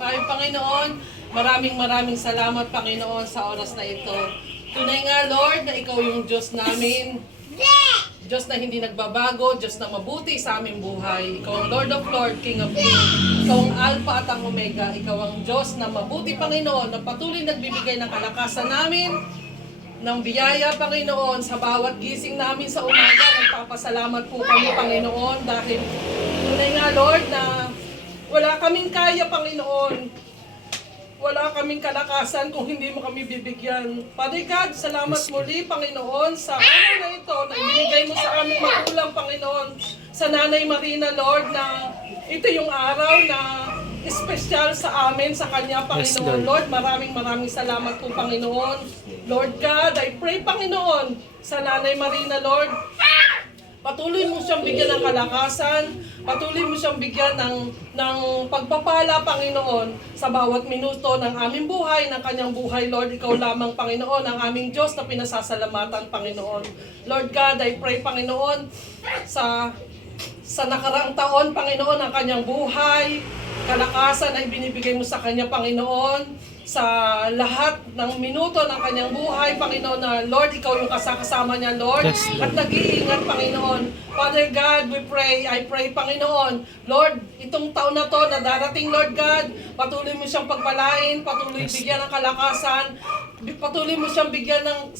Panginoon, maraming salamat, Panginoon, sa oras na ito. Tunay nga, Lord, na Ikaw yung Diyos namin. Diyos na hindi nagbabago, Diyos na mabuti sa aming buhay. Ikaw ang Lord of Lord, King of Kings. Ikaw ang Alpha at ang Omega. Ikaw ang Diyos na mabuti, Panginoon, na patuloy nagbibigay ng kalakasan namin, ng biyaya, Panginoon, sa bawat gising namin sa umaga. Nagpapasalamat po kami, Panginoon, dahil tunay nga, Lord, na wala kaming kaya, Panginoon. Wala kaming kalakasan kung hindi mo kami bibigyan. Father God, salamat muli, Panginoon, sa araw na ito na ibinigay mo sa aming magulang, Panginoon. Sa Nanay Marina, Lord, na ito yung araw na espesyal sa amin, sa Kanya, Panginoon. Lord, maraming salamat po, Panginoon. Lord God, I pray, Panginoon, sa Nanay Marina, Lord, patuloy mo siyang bigyan ng kalakasan, patuloy mo siyang bigyan ng pagpapala, Panginoon, sa bawat minuto ng aming buhay, ng kanyang buhay, Lord. Ikaw lamang, Panginoon, ang aming Diyos na pinasasalamatan, Panginoon. Lord God, I pray, Panginoon, sa nakaraang taon, Panginoon, ang kanyang buhay, kalakasan ay binibigay mo sa kanya, Panginoon, sa lahat ng minuto ng kanyang buhay, Panginoon, na Lord, Ikaw yung kasama niya, Lord, at nag-iingat, Panginoon. Father God, we pray, I pray, Panginoon, Lord, itong taon na to na darating, Lord God, patuloy mo siyang pagpalain, patuloy bigyan ng kalakasan, patuloy mo siyang bigyan ng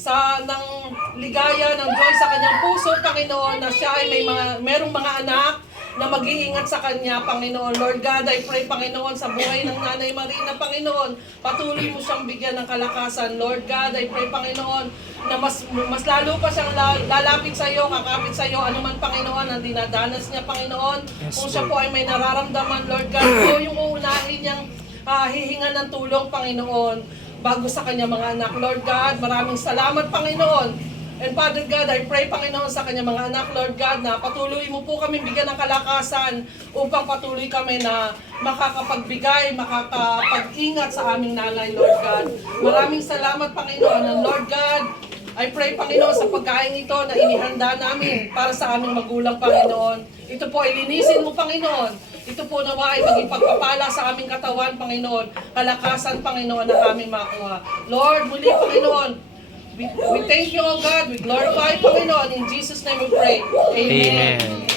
ligaya, ng joy sa kanyang puso, Panginoon, na siya ay merong mga anak na mag-iingat sa Kanya, Panginoon. Lord God, I pray, Panginoon, sa buhay ng Nanay Marina, Panginoon, patuloy mo siyang bigyan ng kalakasan. Lord God, I pray, Panginoon, na mas lalo pa siyang lalapit sa iyo, kakapit sa iyo, anuman, Panginoon, ang dinadanas niya, Panginoon. Kung siya po ay may nararamdaman, Lord God, ito yung uunahin niyang hihingan ng tulong, Panginoon, bago sa kanya mga anak. Lord God, maraming salamat, Panginoon. And Father God, I pray, Panginoon, sa kanyang mga anak, Lord God, na patuloy mo po kami bigyan ng kalakasan upang patuloy kami na makakapagbigay, makakapag-ingat sa aming nanay, Lord God. Maraming salamat, Panginoon. And Lord God, I pray, Panginoon, sa pagkain ito na inihanda namin para sa aming magulang, Panginoon. Ito po ay linisin mo, Panginoon. Ito po nawa ay maging pagpapala sa aming katawan, Panginoon. Kalakasan, Panginoon, na aming makuha. Lord, muli, Panginoon, we thank you, O God. We glorify, Panginoon. In Jesus' name we pray. Amen.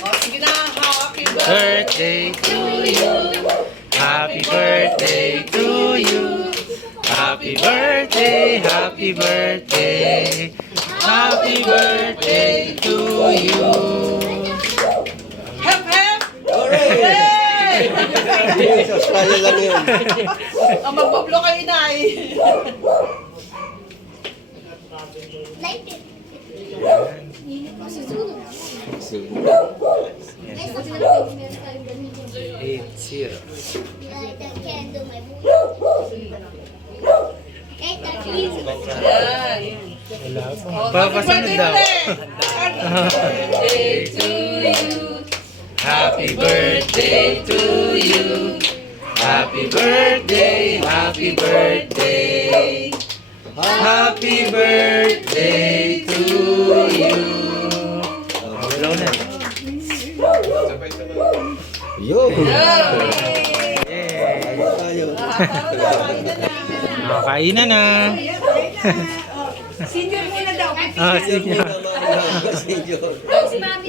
O, sige na. Happy birthday to you. Happy birthday to you. Happy birthday, happy birthday. Happy birthday to you. Hep, hep! Yay! Jesus, kaya lang yun. Ang magbablo kayo, inay. Like it. Susunod. Guys, sabi na lang pwede meron tayong ganun dyan. 8-0. Like that candle, my boy. Kahit that candle. Ayan. Wala pa. O, happy Papasunod birthday daw. ulit. Happy birthday to you. Happy birthday to you. Happy birthday, happy birthday. Happy birthday to you. Hello na. Yo! Yay! Tayo. Kainan na. Senior muna daw. Ah, sige. Senior. Si Mami.